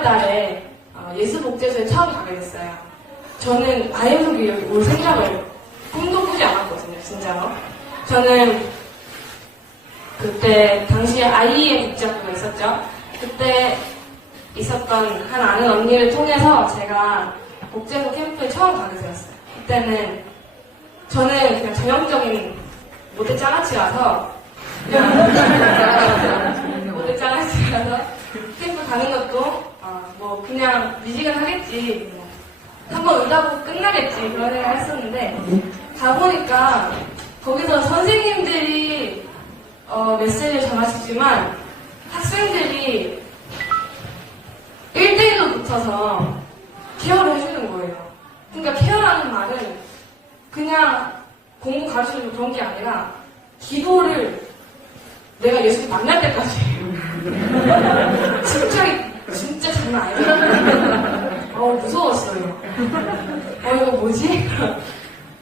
2020년 1월 달에 어, 예수복제소에 처음 가게 됐어요. 저는 아이엠 성교회 여기 올 생각을 꿈도 꾸지 않았거든요, 진짜로. 저는 그때 당시에 아이의 국제학교가 있었죠. 그때 있었던 한 아는 언니를 통해서 제가 복제소 캠프에 처음 가게 되었어요. 그때는 저는 그냥 전형적인 모델 장아찌라서 모델 장아찌라서 캠프 가는 것도 아, 뭐 그냥 미직은 하겠지 뭐 한번 의다보고 끝나겠지 그런 생각을 했었는데 가보니까 거기서 선생님들이 어, 메시지를 전하시지만 학생들이 1대1로 붙어서 케어를 해주는 거예요. 그러니까 케어라는 말은 그냥 공부 가르쳐주고 그런 게 아니라 기도를 내가 예수님 만날 때까지. 집착이 진짜 장난 아니에요. 어, 무서웠어요. 어, 이거 뭐지?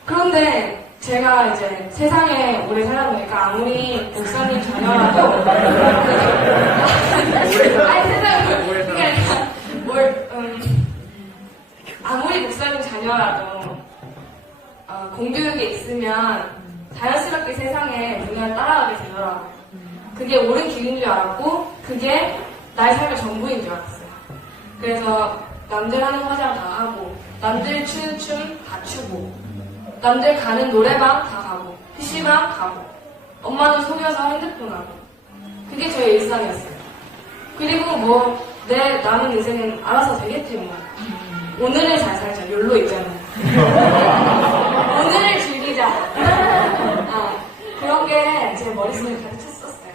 그런데 제가 이제 세상에 오래 살아보니까 아무리 목사님 자녀라도 아니 세상에 그게 아니라 뭘 음, 아무리 목사님 자녀라도 어, 공교육에 있으면 자연스럽게 세상의 문화를 따라가게 되더라고요. 그게 옳은 길인 줄 알았고 그게 나의 삶의 전부인 줄 알았어요. 그래서 남들 하는 화장 다 하고 남들 추는 춤 다 추고 남들 가는 노래방 다 가고 PC방 가고 엄마는 속여서 핸드폰 하고 그게 저의 일상이었어요. 그리고 뭐 내 남은 인생은 알아서 되겠지 뭐 오늘을 잘 살자 욜로 있잖아요. 오늘을 즐기자. 아, 그런 게 제 머릿속에 가득 찼었어요.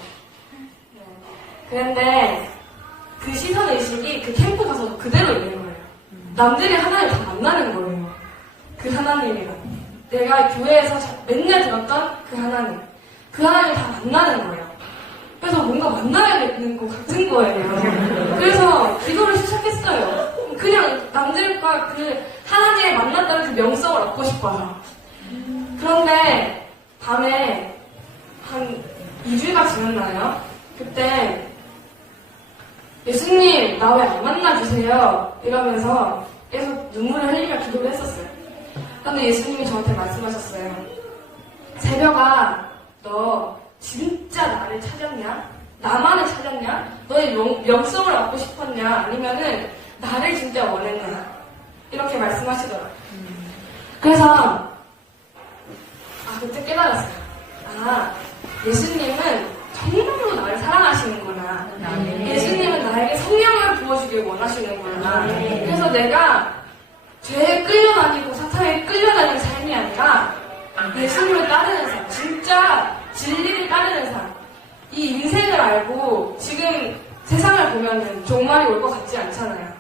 네. 그런데 그 시선 의식이 그 캠프 가서도 그대로 있는 거예요. 남들이 하나님 다 만나는 거예요. 그 하나님이랑. 내가 교회에서 자- 맨날 들었던 그 하나님. 그 하나님 다 만나는 거예요. 그래서 뭔가 만나야겠는 것 같은 거예요. 그래서 기도를 시작했어요. 그냥 남들과 그 하나님을 만났다는 그 명성을 얻고 싶어서. 그런데 밤에 한 2주가 지났나요? 그때 예수님 나 왜 안 만나주세요 이러면서 계속 눈물을 흘리며 기도를 했었어요. 그런데 예수님이 저한테 말씀하셨어요. 새벽아 너 진짜 나를 찾았냐? 나만을 찾았냐? 너의 명, 명성을 얻고 싶었냐? 아니면은 나를 진짜 원했냐? 이렇게 말씀하시더라고요. 그래서 아 그때 깨달았어요. 아 예수님은 정말로 나를 사랑하시는구나. 예수님은 나에게 성령을 부어주길 원하시는구나. 그래서 내가 죄에 끌려다니고 사탄에 끌려다니는 삶이 아니라 예수님을 따르는 삶, 진짜 진리를 따르는 삶. 이 인생을 알고 지금 세상을 보면은 종말이 올 것 같지 않잖아요.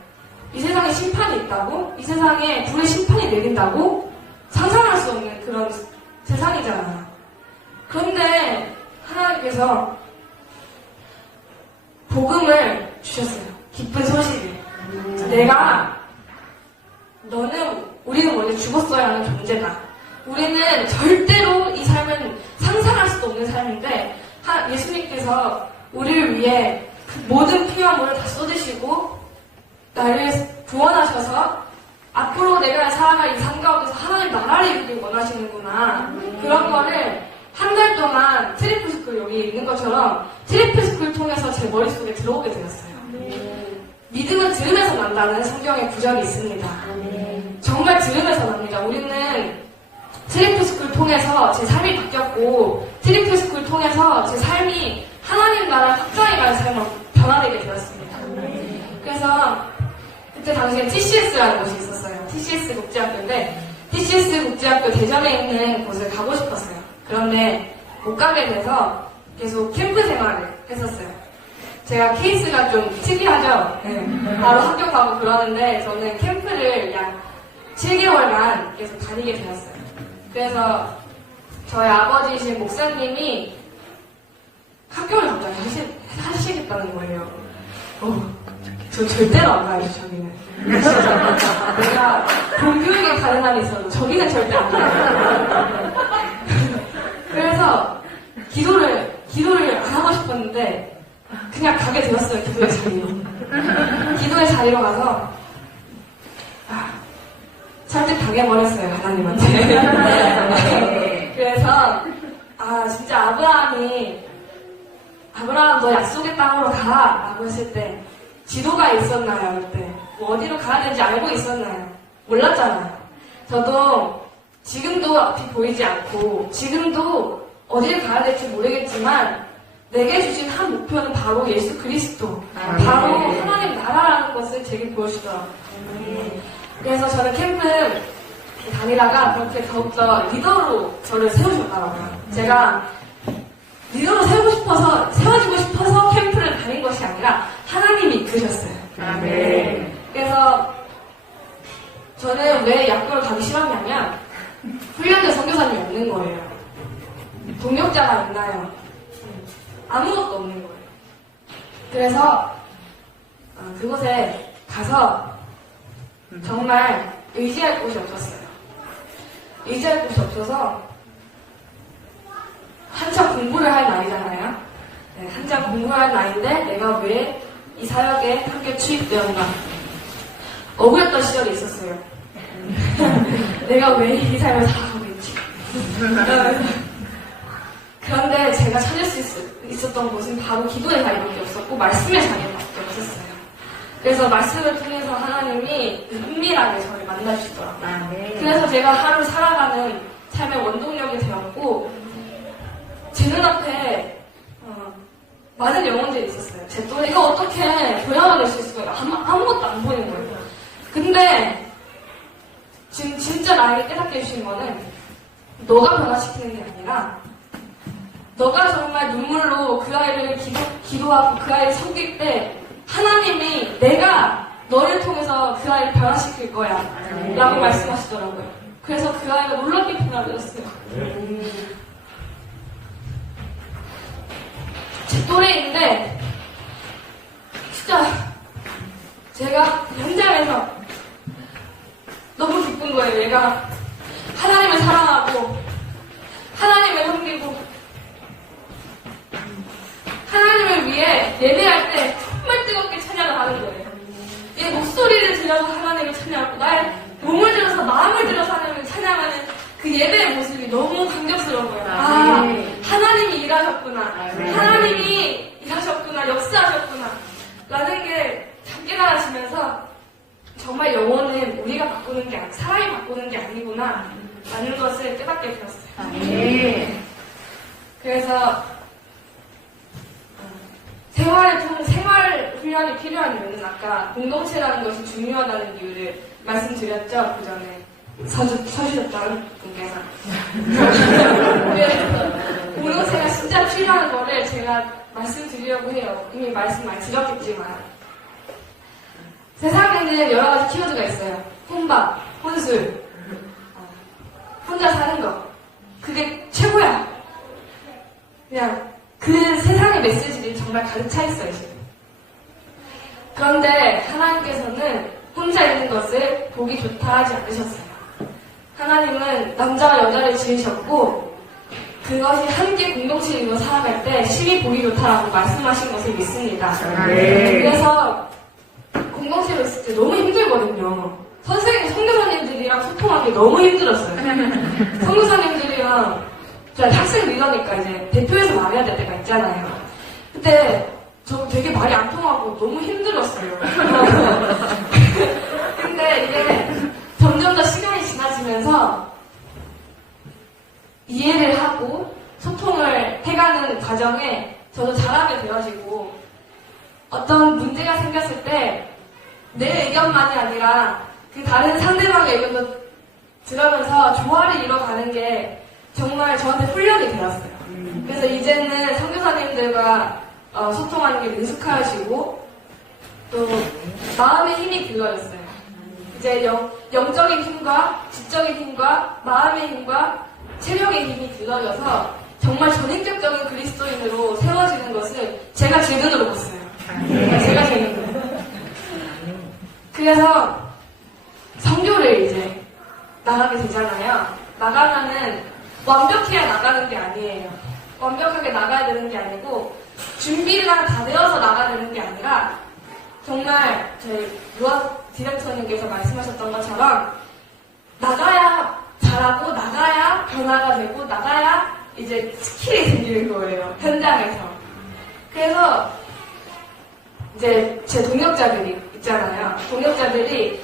이 세상에 심판이 있다고? 이 세상에 불의 심판이 내린다고? 상상할 수 없는 그런 세상이잖아요. 그런데 하나님께서 복음을 주셨어요. 기쁜 소식을. 내가 너는 우리는 원래 죽었어야 하는 존재다. 우리는 절대로 이 삶은 상상할 수도 없는 삶인데 하- 예수님께서 우리를 위해 그 모든 피와 물을 다 쏟으시고 나를 구원하셔서 앞으로 내가 살아갈 이 삶 가운데서 하나님 나라를 이루길 원하시는구나. 그런 거를 한 달 동안 트리플 스쿨 여기 있는 것처럼 트리플 스쿨 통해서 제 머릿속에 들어오게 되었어요. 믿음은 들으면서 난다는 성경의 구절이 있습니다. 정말 들으면서 납니다. 우리는 트리플 스쿨 통해서 제 삶이 바뀌었고 트리플 스쿨 통해서 제 삶이 하나님 나라 확장해 가는 삶으로 변화되게 되었습니다. 그래서 그때 당시에 TCS라는 곳이 있었어요. TCS 국제학교인데 TCS 국제학교 대전에 있는 곳을 가고 싶었어요. 그런데 못 가게 돼서 계속 캠프 생활을 했었어요. 제가 케이스가 좀 특이하죠. 네. 바로 학교 가고 그러는데 저는 캠프를 약 7개월간 계속 다니게 되었어요. 그래서 저희 아버지이신 목사님이 학교를 갑자기 하시, 하시겠다는 거예요. 어, 저 절대로 안 가요, 저기는. 내가 본교육에 가는 날이 있어도 저기는 절대 안 가요. 그래서 기도를, 기도를 안 하고 싶었는데 그냥 가게 되었어요, 기도의 자리로. 기도의 자리로 가서 아, 설득 당해버렸어요, 하나님한테. 그래서 아, 진짜 아브라함이 아브라함 너 약속의 땅으로 가 라고 했을 때 지도가 있었나요 그때 뭐 어디로 가야 되는지 알고 있었나요 몰랐잖아요 저도 지금도 앞이 보이지 않고 지금도 어디를 가야 될지 모르겠지만 내게 주신 한 목표는 바로 예수 그리스도 바로 하나님 나라라는 것을 제게 보여주더라고요 그래서 저는 캠프 다니다가 그렇게 더욱더 리더로 저를 세우셨더라고요 제가 리더로 세우고 싶어서, 세워지고 싶어서 캠프를 다닌 것이 아니라 하나님이 이끄셨어요. 아멘. 그래서 저는 왜 약교를 가기 싫었냐면 훈련된 선교사님이 없는 거예요. 동력자가 있나요? 아무것도 없는 거예요. 그래서 어, 그곳에 가서 정말 의지할 곳이 없었어요. 의지할 곳이 없어서 한참 공부를 할 나이잖아요. 네, 한참 공부를 할 나이인데 내가 왜 이 사역에 함께 투입되었나. 억울했던 시절이 있었어요. 내가 왜이 삶을 살아가고 있지. 그런데 제가 찾을 수 있, 있었던 곳은 바로 기도의 자리밖에 없었고 말씀의 자리밖에 없었어요. 그래서 말씀을 통해서 하나님이 은밀하게 저를 만나주시더라고요. 아멘. 그래서 제가 하루 살아가는 삶의 원동력이 되었고 제 눈앞에 어, 많은 영혼들이 있었어요. 제 또래가 어떻게 변화가 될수 있을까요? 아무, 아무것도 안 보이는 거예요. 근데 지금 진짜 나에게 깨닫게 해주신 거는 너가 변화시키는 게 아니라 너가 정말 눈물로 그 아이를 기도, 기도하고 그 아이를 섬길 때 하나님이 내가 너를 통해서 그 아이를 변화시킬 거야 라고 말씀하시더라고요. 그래서 그 아이가 놀랍게 변화되었어요. 제 또래인데 진짜 제가 현장에서 너무 기쁜 거예요. 얘가 하나님을 사랑하고 하나님을 섬기고 하나님을 위해 예배할 때 정말 뜨겁게 찬양을 하는 거예요. 얘 목소리를 들여서 하나님을 찬양하고 나의 몸을 들여서 마음을 들여서 하나님을 찬양하는 그 예배의 모습이 너무 감격스러운 거예요. 아, 네. 하나님이 일하셨구나. 네. 하나님이 일하셨구나. 역사하셨구나. 라는 게참 깨달아지면서 정말 영혼은 우리가 바꾸는 게 아니, 사람이 바꾸는 게 아니구나. 라는 것을 깨닫게 되었어요. 아멘. 그래서 어, 생활을 통 생활 훈련이 필요한 이유는 아까 공동체라는 것이 중요하다는 이유를 말씀드렸죠? 그 전에. 서주, 서주셨던 분께서. 그래서 공동체가 진짜 필요한 거를 제가 말씀드리려고 해요. 이미 말씀 많이 드렸겠지만. 세상에는 여러 가지 키워드가 있어요. 혼밥, 혼술. 어, 혼자 사는 거. 그게 최고야. 그냥 그 세상의 메시지들이 정말 가득 차 있어요, 지금. 그런데 하나님께서는 혼자 있는 것을 보기 좋다 하지 않으셨어요. 하나님은 남자와 여자를 지으셨고, 그것이 함께 이루어 살아갈 때 심히 보기 좋다라고 말씀하신 것을 믿습니다. 네. 그래서 공동체로 있을 때 너무 힘들거든요. 선생님, 선교사님들이랑 소통하기 너무 힘들었어요. 선교사님들이랑 제가 학생 리더니까 이제 대표해서 말해야 될 때가 있잖아요. 그때 저 되게 말이 안 통하고 너무 힘들었어요. 근데 이게 점점 더 시간이 지나지면서 이해를 하고 소통을 해가는 과정에 저도 잘하게 되어지고 어떤 문제가 생겼을 때 내 의견만이 아니라 그 다른 상대방의 의견도 들으면서 조화를 이뤄가는 게 정말 저한테 훈련이 되었어요. 그래서 이제는 선교사님들과 어, 소통하는 게 능숙하시고 또 마음의 힘이 길러졌어요. 이제 영, 영적인 힘과 지적인 힘과 마음의 힘과 체력의 힘이 길러져서 정말 전인격적인 그리스도인으로 세워지는 것을 제가 제 눈으로 봤어요. 제가 제 눈으로. 그래서 성교를 이제 나가게 되잖아요. 나가면은 완벽해야 나가는 게 아니에요. 완벽하게 나가야 되는 게 아니고 준비가 다 되어서 나가야 되는 게 아니라 정말 저희 유학 디렉터님께서 말씀하셨던 것처럼 나가야 잘하고 나가야 변화가 되고 나가야 이제 스킬이 생기는 거예요. 현장에서. 그래서 이제 제 동역자들이 있잖아요. 동역자들이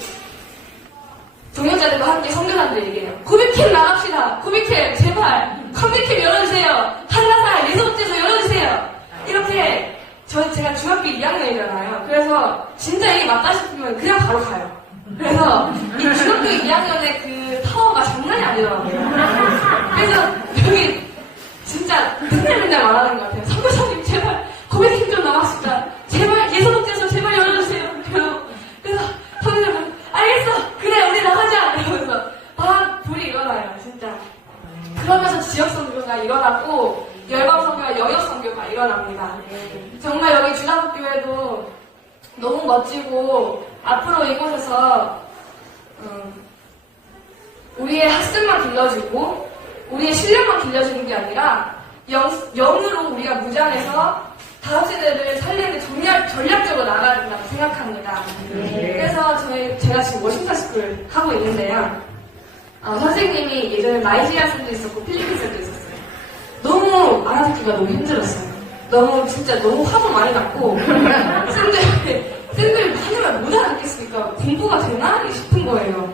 동역자들과 함께 성교사들 얘기해요. 코비캠 나갑시다. 코비캠 제발 컴비캠 열어주세요. 한라사 예속제소 열어주세요. 이렇게 저 제가 중학교 2학년이잖아요. 그래서 진짜 이게 맞다 싶으면 그냥 바로 가요. 그래서 이 중학교 2학년의 그 파워가 장난이 아니더라고요. 그래서 여기 진짜 맨날 맨날 말하는 것 같아요. 선교사님 제발 고백팀 좀 나갑시다. 제발 제발 열어주세요. 그래서 그래서 선생님은 알겠어 그래 우리 나가자 이러면서 막 불이 진짜. 그러면서 지역 선교가 일어나고 열방 선교가 여역 선교가 일어납니다. 정말 여기 주당교회도 너무 멋지고 앞으로 이곳에서 음, 우리의 학습만 길러주고 우리의 실력만 길러주는 게 아니라 영, 영으로 우리가 무장해서 다음 세대를 살리는 전략, 전략적으로 나가야 된다고 생각합니다. 그래서 저희 제가 지금 워싱턴 스쿨 하고 있는데요. 어, 선생님이 예전에 나이지리아 쌤도 있었고 필리핀 쌤도 있었어요. 너무 알아듣기가 너무 힘들었어요. 너무 진짜 너무 화도 많이 났고 쌤들 쌤들 하늘을 못 알아듣겠으니까 공부가 되나 싶은 거예요.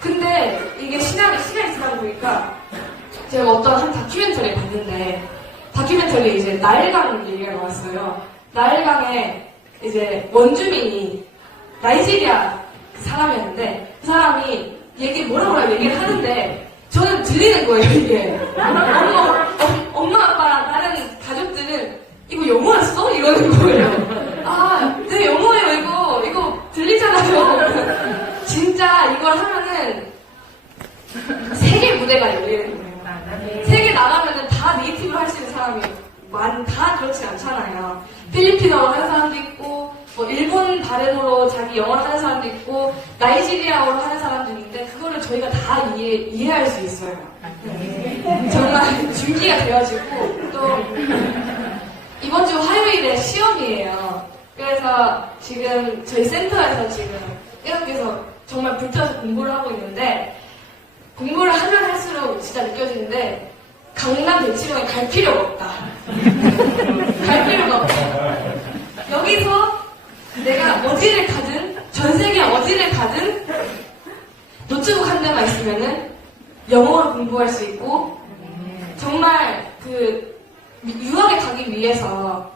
근데 이게 시간이 시간이 지나다 보니까 제가 어떤 한 다큐멘터리 봤는데 다큐멘터리에 이제 나일강 얘기가 나왔어요. 나일강에 이제 원주민이 나이지리아 그 사람이었는데 그 사람이 얘기 뭐라 뭐라 얘기를 하는데 저는 들리는 거예요 이게. 엄마, 어, 엄마 아빠랑 다른 가족들은 이거 영어였어? 이러는 거예요. 아 네 영어예요 이거. 이거 들리잖아요. 진짜 이걸 하면은 세계 무대가 열리는 거예요. 세계 나가면은 다 네이티브를 할 수 있는 사람이 많, 다 그렇지 않잖아요. 필리핀어로 하는 사람도 있고, 뭐 일본 발음으로 자기 영어를 하는 사람도 있고, 나이지리아어로 하는 사람도 있는데, 그거를 저희가 다 이해, 이해할 수 있어요. 정말 준비가 되어지고, 또, 이번 주 화요일에 시험이에요. 그래서 지금 저희 센터에서 지금 이렇게해서 정말 불타서 공부를 하고 있는데, 공부를 하면 할수록 진짜 느껴지는데 강남 대치동에 갈 필요가 없다. 갈 필요가 없다. 여기서 내가 어디를 가든 전 세계 어디를 가든 노트북 한 대만 있으면은 영어를 공부할 수 있고 정말 그 유학에 가기 위해서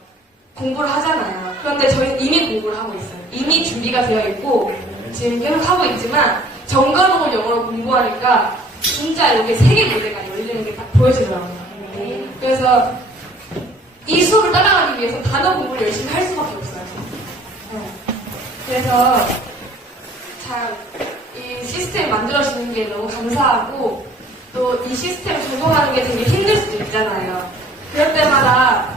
공부를 하잖아요. 그런데 저희는 이미 공부를 하고 있어요. 이미 준비가 되어 있고 지금 계속 하고 있지만 정과목을 영어로 공부하니까 진짜 이렇게 세계 무대가 열리는 게 딱 보여지더라고요. 그래서 이 수업을 따라가기 위해서 단어 공부를 열심히 할 수밖에 없어요. 네. 그래서 참 이 시스템 만들어지는 게 너무 감사하고 또 이 시스템 적용하는 게 되게 힘들 수도 있잖아요. 그럴 때마다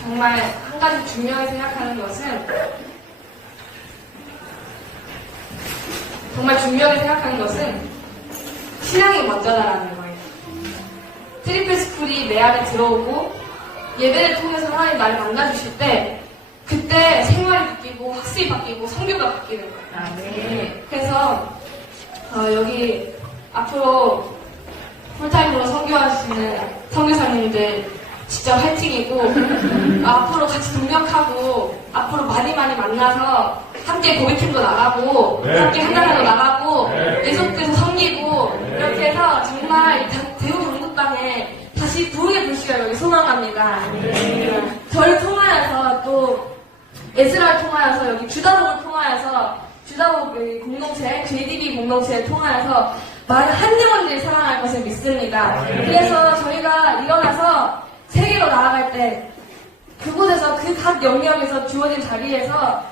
정말 한 가지 중요하게 생각하는 것은 정말 중요하게 생각하는 것은 신앙이 먼저다라는 거예요. 트리플 스쿨이 내 안에 들어오고 예배를 통해서 하나님 나를 만나주실 때 그때 생활이 바뀌고 학습이 바뀌고 성교가 바뀌는 거예요. 그래서 어, 여기 앞으로 풀타임으로 선교하시는 선교사님들 진짜 화이팅이고 앞으로 같이 동력하고 앞으로 많이 많이 만나서 함께 고백팀도 나가고 네. 함께 한나라도 나가고 네. 예속돼서 섬기고 이렇게 해서 정말 대우 땅 다시 부흥의 불씨가 여기 소망합니다. 저를 통하여서 또 에스라를 통하여서 여기 주다복을 통하여서 주다복 의 공동체, JDB 공동체를 통하여서 많은 한 영혼들이 살아날 것을 믿습니다. 그래서 저희가 일어나서 세계로 나아갈 때 그곳에서 그 각 영역에서 주어진 자리에서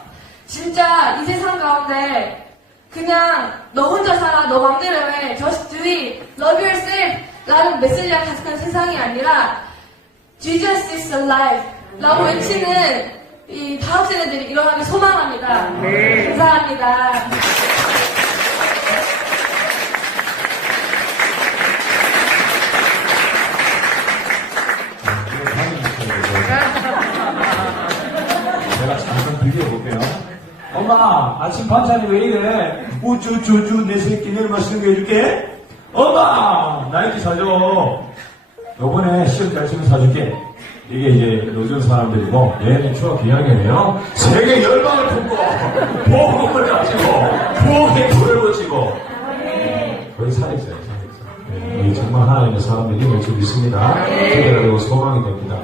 진짜 이 세상 가운데 그냥 너 혼자 살아, 너 맘대로 해, just do it, love yourself 라는 메시지가 가득한 세상이 아니라 Jesus is alive 라고 외치는 이 다음 세대들이 일어나길 소망합니다. 네. 감사합니다. 제가 잠깐 빌려볼게요. 엄마, 아침 반찬이 왜 이래? 우쭈쭈쭈 내 새끼 내일 맛있는 거 해줄게. 엄마, 나이키 사줘. 요번에 시험 잘 치면 사줄게. 이게 이제 요즘 사람들이고, 얘는 추억 기억이네요. 세계 열방을 품고, 복음을 가지고, 부엌에 불을 붙이고. 거의 살있어요, 살있어. 네, 정말 하나님의 사람들이 맺히고 있습니다. 기대가 되고 소망이 됩니다.